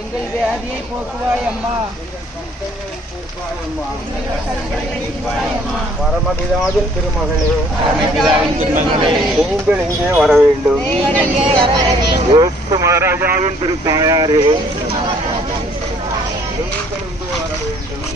எங்கள் வியாதியை போக்குவாய் அம்மா. பரமபிதாவின் திருமகளே, நீங்கள் இங்கே வர வேண்டும். இயேசு மகாராஜாவின் திருத்தாயாரே, நீங்கள் இங்கே வர வேண்டும்.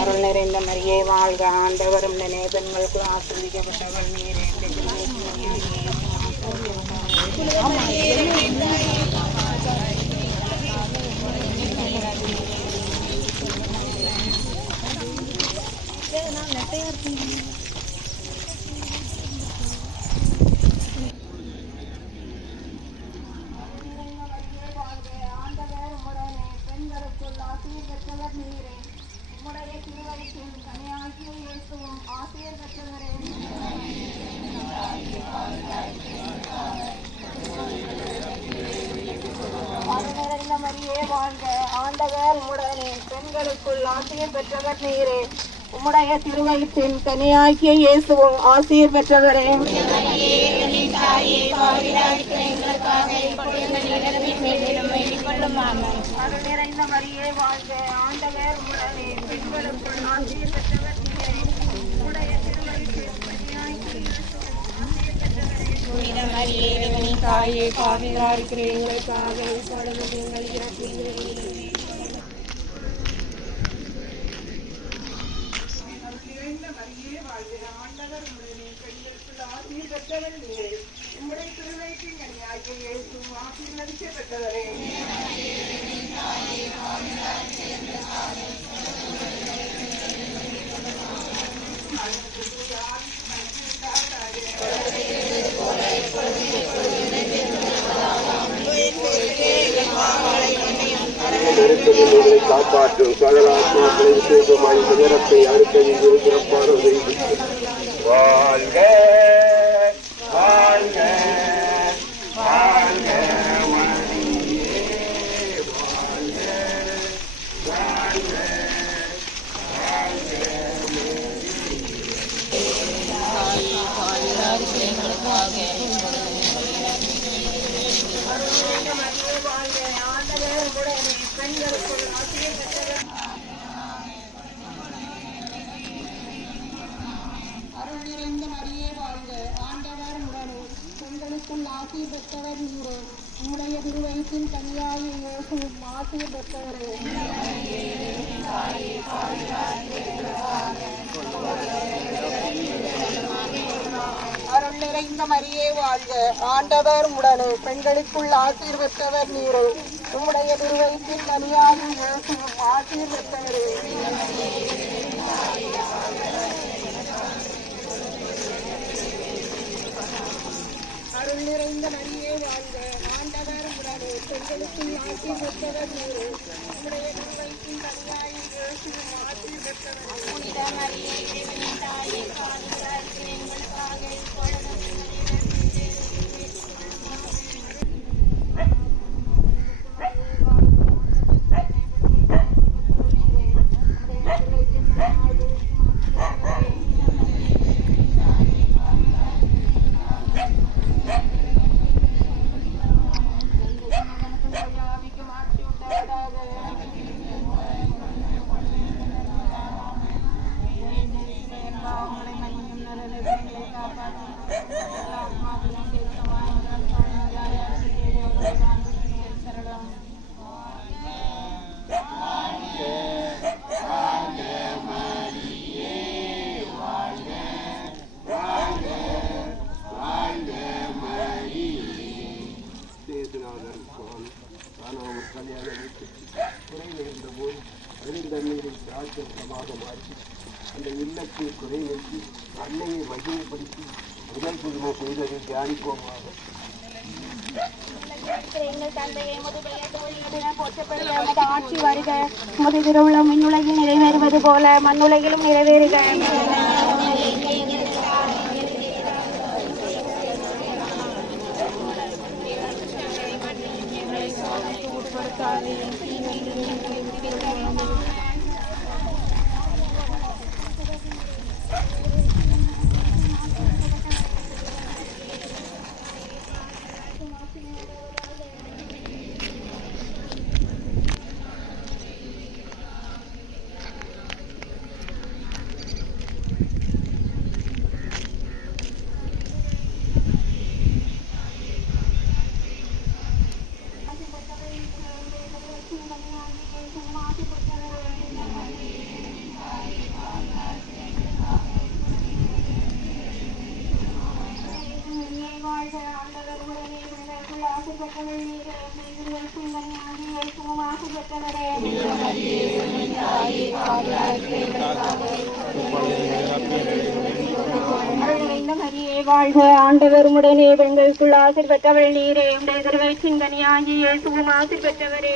அருள் நிறைந்த மரியே வாழ்க, ஆண்டவரும் உடனே பெண்களுக்கு ஆசீர்வதிக்கப்பட்டவள் நீரே. ஆண்டவர் உடனே பெண்களுக்குள் ஆசீர் பெற்றவர் நீரே. உம்முடைய திருவயிற்றின் கனியாகிய இயேசுவும் ஆசீர் பெற்றவரே. அருள் நிறைந்த மரியே வாழ்க, ஆண்டவர் உடனே பெண்களுக்குள் ஆசீர் பெற்றவர் நீரே. உம்முடைய திருவயிற்றின் கனியாகிய தாயே பாவிகளாக இருக்கிற எங்களுக்காக இப்பொழுதும் எங்கள் இறப்பின் வேளையிலும் உம்முடைய திருவயிற்றின் கனியாகிய இயேசுவும் ஆசீர்வதிக்கப்பட்டவரே. காப்பாற்றும் சகலாத்மாக்களை விசேஷமாய் நேரத்தை அடுத்ததில் சிறப்பாக வாழ்க வாழ்க வாழ்க அருள் நிறைந்த மரியே வாழ்க, ஆண்டவர் உடனே பெண்களுக்குள் ஆசீர் பெற்றவர் நீரே. உம்முடைய திருவயிற்றின் கனியாகிய இயேசுவும் ஆசீர் பெற்றவரே. அருள் நிறைந்த மரியே வாழ்க, ஆண்டவர் உடனே பெண்களுக்குள் ஆசீர் பெற்றவர் நீரே. உம்முடைய திருவயிற்றின் கனியாகிய இயேசுவும் ஆசீர் பெற்றவரே. அருள் நிறைந்த மரியே வாழ்க, ஆண்டவர் உடனே பெண்களுக்குள் ஆசீர் பெற்றவர் நீரே. உம்முடைய திருவயிற்றின் கனியாகிய இயேசுவும் ஆசீர் பெற்றவரே. புனித மரியே இறைவனின் தாயே, பாவிகளாக இருக்கிற எங்களுக்காக இப்பொழுதும் ஆச்சரியமாக மாற்றி அந்த இல்லத்தில் குறை வைத்து அன்னையை மகிமைப்படுத்தி முதல் புதுமை செய்ததை தியானிப்போமாக. ஆட்சி வருக, உமது திருவுளம் விண்ணுலகில் நிறைவேறுவது போல மண்ணுலகிலும் நிறைவேறுக. வாழ்க, ஆண்டவர் உடனே பெண்களுக்குள் ஆசீர் பெற்றவள் நீரே, உடைய திருவயிற்றின் கனியாகி இயேசுவும் ஆசீர் பெற்றவரே.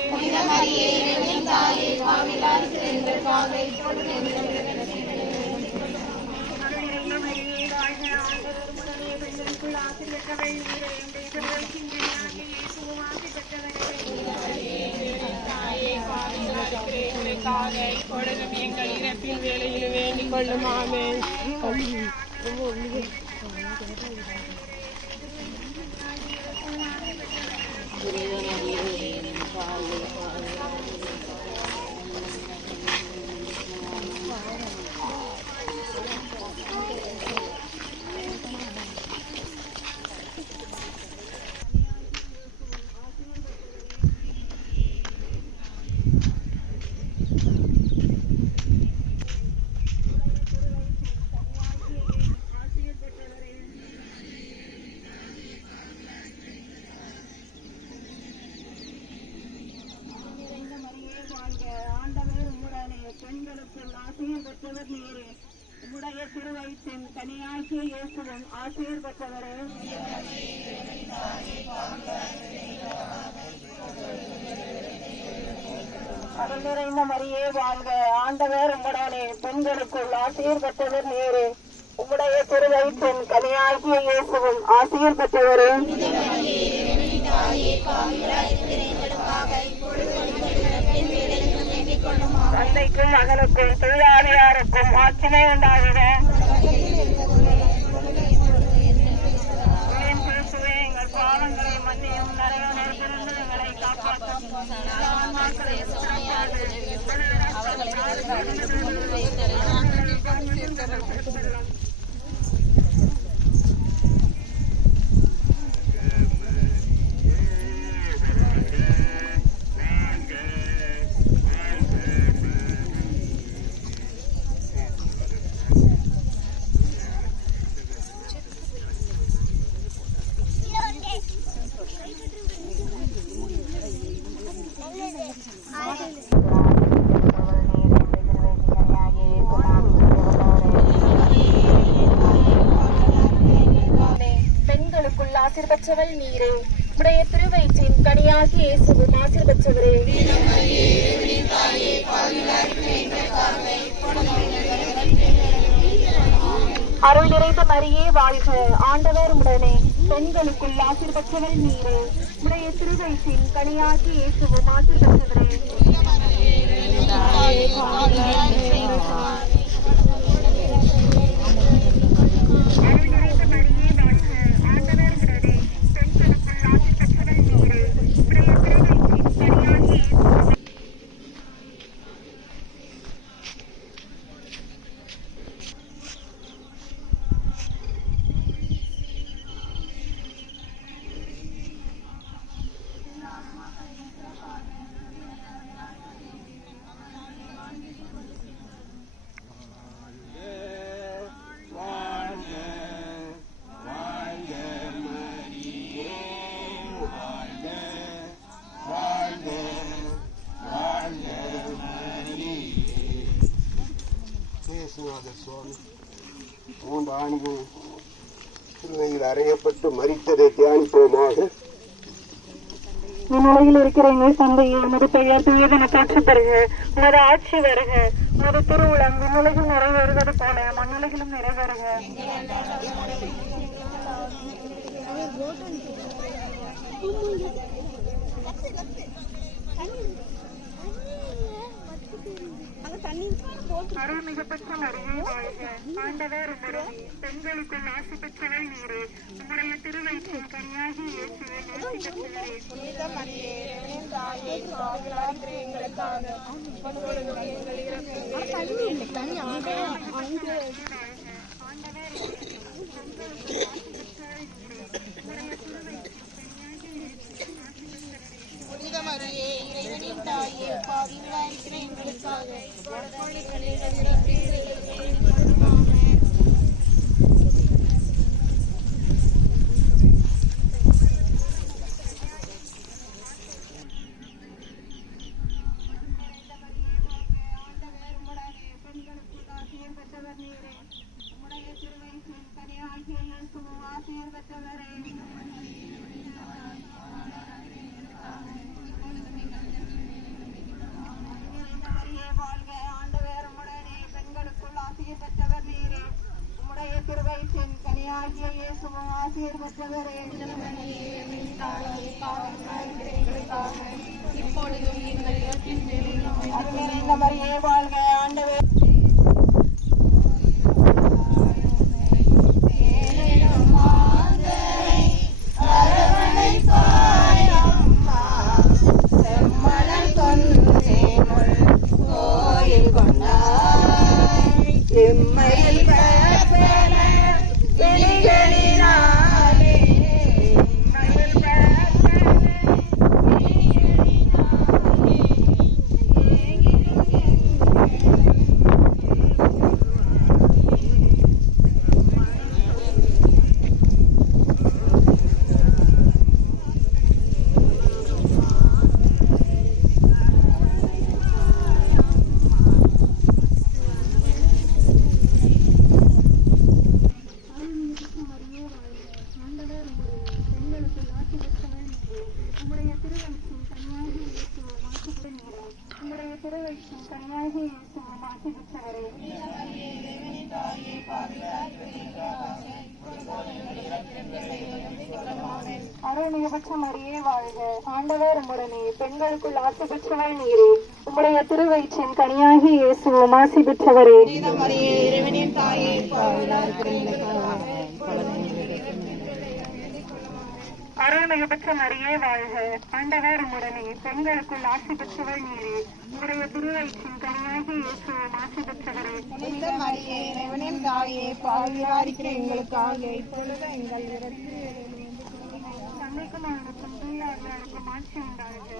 எங்கள் இறப்பின் வேளையில் வேண்டிக் கொள்ளும். ஆமென். பெண்களுக்குள் ஆசீர் பெற்றவர் நீரே, உம்முடைய திருவயிற்றின் கனியாகிய இயேசுவும் ஆசீர் பெற்றவரே. அருள் நிறைந்த மரியே வாழ்க, ஆண்டவர் உம்முடனே, பெண்களுக்குள் ஆசீர் பெற்றவர் நீரே, உம்முடைய திருவயிற்றின் கனியாகிய இயேசுவும் ஆசீர் பெற்றவரே. தந்தைக்கும் மகனுக்கும் தூயாவியாருக்கும் ஆட்சிமை உண்டாகுக. எங்கள் பாவங்களை மன்னியும், நரகத்திலிருந்து எங்களை காப்பாற்றும். பெண்களுக்குள் ஆசீர் பெற்றவள் நீரே, உடைய திருவயிற்றின் கனியாகி இயேசுவும் ஆசீர் பெற்றவரே. அருள் நிறைந்த மரியே வாழ்க, ஆண்டவர் உடனே, பெண்களுக்குள் ஆசீர் பெற்றவள் நீரே, உடைய திருவயிற்றின் கனியாகி இயேசுவும் ஆசீர் பெற்றவரே. இயேசுநாதர் சுவாமி 3 ஆணிகள் சிலுவையில் அறையப்பட்டு மரித்ததை தியானிப்போமாக. இந்நிலையில் இருக்கிற எங்கள் தந்தையே, உமது பெயர் தூயதென போற்றப் பெறுக. உமது ஆட்சி வருக. உமது திருவுளம் விண்ணுலகில் நிறைவேறுவது போல மண்ணுலகிலும் நிறைவேறுக. அருள்மிகு பெற்ற மரியே வாழ்க. ஆண்டவர் உம்முடன், பெண்களுக்குள் ஆசி பெற்றவள் நீரே. உம்முடைய திருவயிற்றின் கனியாகி இயேசுவே ஆசி பெற்றவரே. புனித மரியே, இறைவனின் தாயே, பாவிகளாகிய எங்களுக்காக இப்பொழுதும் எங்கள் இறப்பின் புனித மரியே, இறைவனின் தாயே, பாவிகளாகிய எங்களுக்காக மரியே வாழ்க. ஆண்டவர் அருள்மிகு மரியே வாழ்க. ஆண்டவர் உம்முடனே, பெண்களுக்குள் ஆசி பெற்றவள் நீரே. உம்முடைய திருவயிற்றின் கனியாகி இயேசுவும் ஆசி பெற்றவரே. மரியே, இறைவனின் தாயே, அருள்மிகு மரியே வாழ்க. ஆண்டவர் உம்முடனே, பெண்களுக்குள் ஆசி பெற்றவள் நீரே. உம்முடைய திருவயிற்றின் கனியாகி இயேசுவும் ஆசி பெற்றவரே. புனித மரியே, இறைவனின் தாயே, பாவிகளாகிய எங்களுக்காக இப்பொழுது எங்கள் தந்தைக்கும் அவனுக்கும் தூயார்களுக்கும் ஆட்சி உண்டாகுக.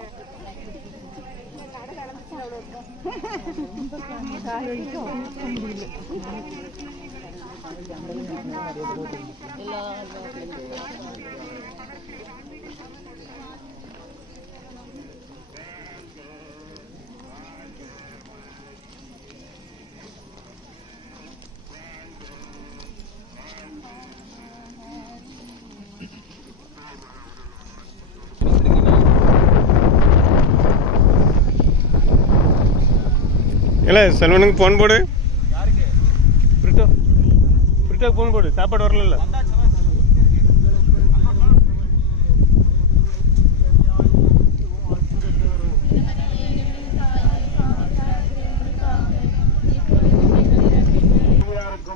இல்லை செல்வனுக்கு ஃபோன் போடு. பிரிட்டோக்கு ஃபோன் போடு. சாப்பாடு வரல.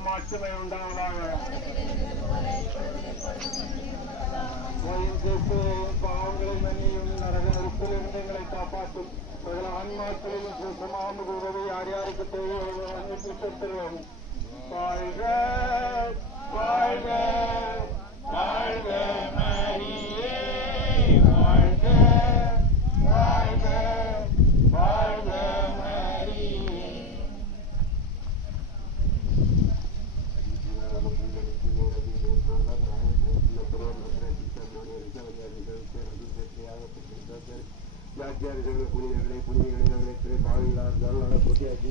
மாற்றுமை உண்டாவதாக. பாவங்களை மன்னியும், நரக நெருப்பிலிருந்து எங்களை காப்பாற்றும். ஆன்மாக்களிலும் சுத்தமானது உறவை யார் யாருக்கு தேவையோ அனுப்பித்தருவோம். வாழ்க வாழ்க வாழ்க மரியே, வாழ்க வாழ்க வாழ்க மரியே. புனிதர்களை புனிதர்களை பாவிகளார்கள் நல கொடியாக்கி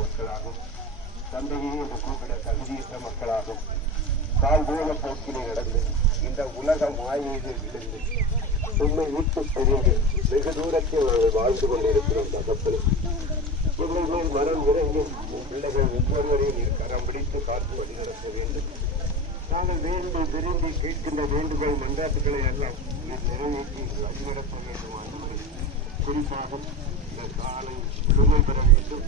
மக்களாகும் தந்தையே என்று கூப்பிட தகுதியற்ற மக்களாகும் கால் போல போக்கினை நடந்து இந்த உலக மாயையில் விழுந்து உண்மை விட்டு தெரிந்து வெகு தூரத்தில் நாங்கள் வாழ்ந்து கொண்டிருக்கிறோம் தகப்பனே. எங்கள் மேல் மரம் இறங்கி உன் பிள்ளைகள் ஒவ்வொருவரையும் நீர் கரம் பிடித்து காத்து வழி நடத்த வேண்டும். நாங்கள் வேண்டி விரும்பி கேட்கின்ற வேண்டுகோள் மன்றாட்டுகளை எல்லாம் நீர் நிறைவேற்றி வழிநடத்த வேண்டும். குறிப்பாக இந்த காலை விடுமை பெற வேண்டும்.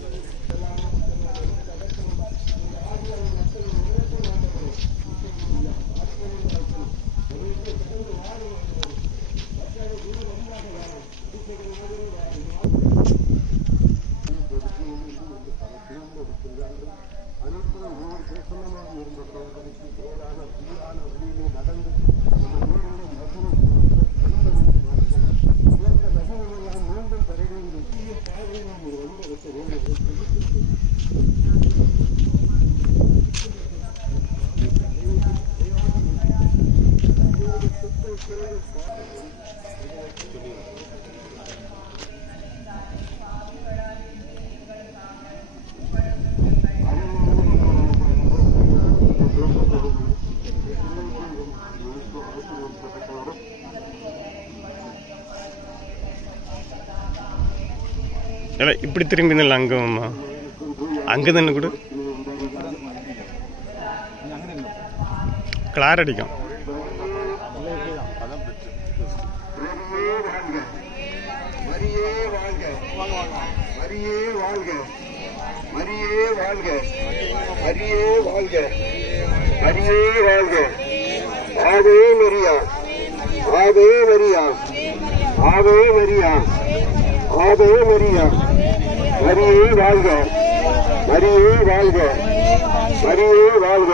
இப்படி திரும்பினால அங்கம்மா அங்கே தானே கூட கிளார் அடிக்கும். மரியே வாழ்க, மரியே வாழ்க, மரியே வாழ்க, மரியே வாழ்க, மரியே வாழ்க. ஆவே மரியா, ஆவே மரியா, ஆவே மரியா, ஆவே மரியா. மரியே வாழ்க, மரியே வாழ்க, மரியே வாழ்க,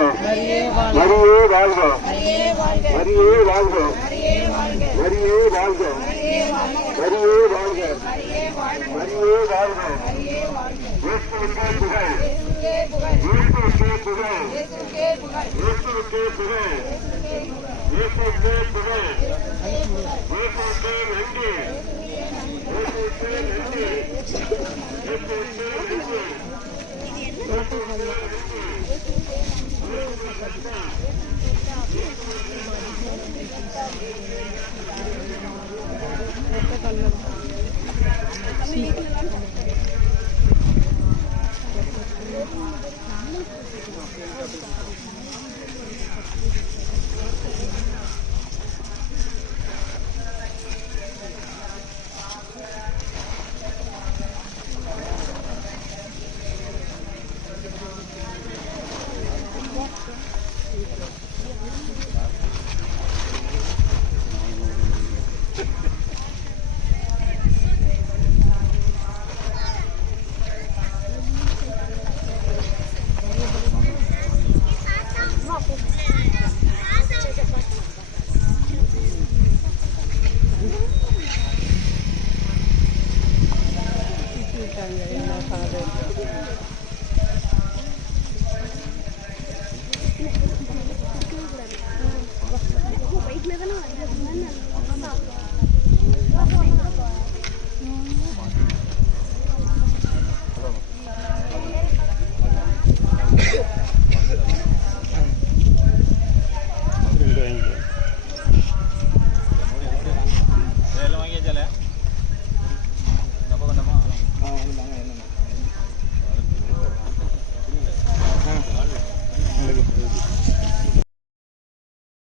மரியே வாழ்க, மரியே வாழ்க, மரியே வாழ்க, மரியே வாழ்க, மரியே வாழ்க. இயேசுவுக்கே புகழ், இயேசுவுக்கே புகழ், இயேசுவுக்கே புகழ், இயேசுவுக்கே புகழ், இயேசுவுக்கே நன்றி, இயேசுவுக்கே நன்றி, இயேசுவுக்கே நன்றி, இயேசுவுக்கே நன்றி. பைக்ல தானே